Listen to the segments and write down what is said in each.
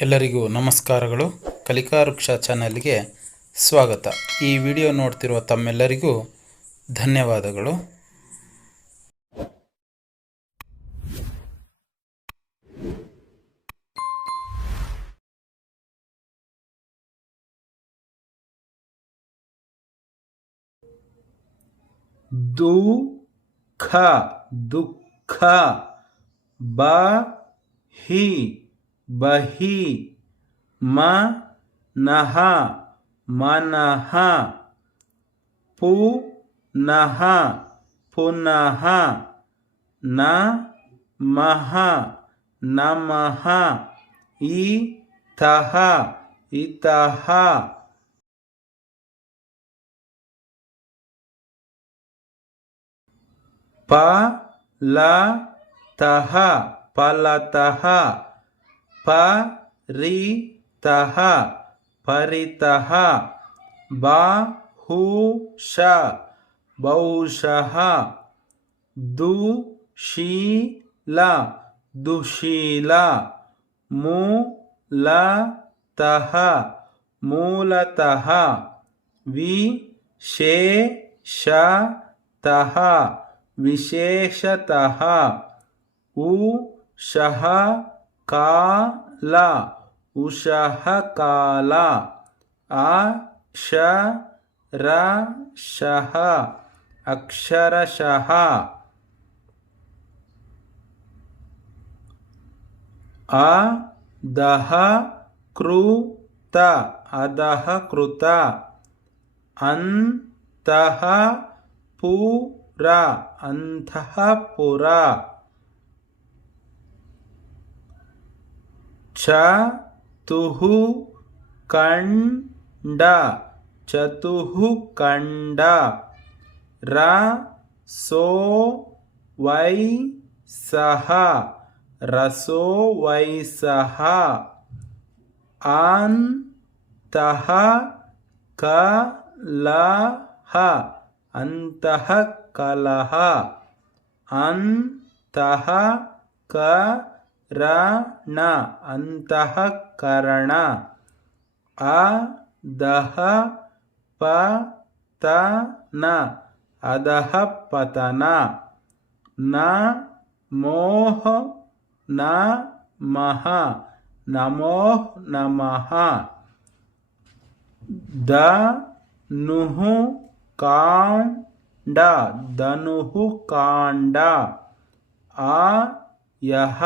ಎಲ್ಲರಿಗೂ ನಮಸ್ಕಾರಗಳು. ಕಲಿಕಾ ವೃಕ್ಷ ಚಾನಲ್ಗೆ ಸ್ವಾಗತ. ಈ ವಿಡಿಯೋ ನೋಡ್ತಿರುವ ತಮ್ಮೆಲ್ಲರಿಗೂ ಧನ್ಯವಾದಗಳು. ದುಃಖ ದುಃಖ, ಬಹಿ ಬಹಿ, ಮನಃ ಮನಃ, ಪುನಃ ಪುನಃ, ನಮಃ ನಮಃ, ಇತಃ ಇತಃ, ಫಲತಃ ಫಲತಃ, ಪರಿತಃ ಪರಿತಃ, ಬಹುಶಃ ಬಹುಶಃ, ದುಶ್ಶೀಲ ದುಶ್ಶೀಲ, ಮೂಲತಃ ಮೂಲತಃ, ವಿಶೇಷತಃ ವಿಶೇಷತಃ, ಉಷಃ ಕಾಲ ಉಷಃ ಕಾಲ, ಅಕ್ಷರಶಃ ಅಕ್ಷರಶಃ, ಅಧಃ ಕೃತ ಅಧಃ ಕೃತ, ಅಂತಃ ಪುರ ಅಂತಃ ಪುರ, ಚತುಃಖಂಡ ಚತುಃಖಂಡ, ರಸೋವೈಸಃ ರಸೋವೈಸಃ, ಅಂತಃ ಕಲಹ ಅಂತಃ ಕಲಹ, ಅಂತಃ ಕರಣ ಅಂತಃಕರಣ, ಅಧಃ ಪತನ ಅಧಃ ಪತನ, ನಮೋಃ ನಮಃ ನಮೋ ನಮಃ, ಧನುಃ ಕಾಂಡ ಧನುಃ ಕಾಂಡ, ಅಯಃ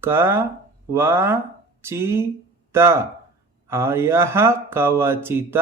ಕವಚಿತ ಅಯಃ ಕವಚಿತ.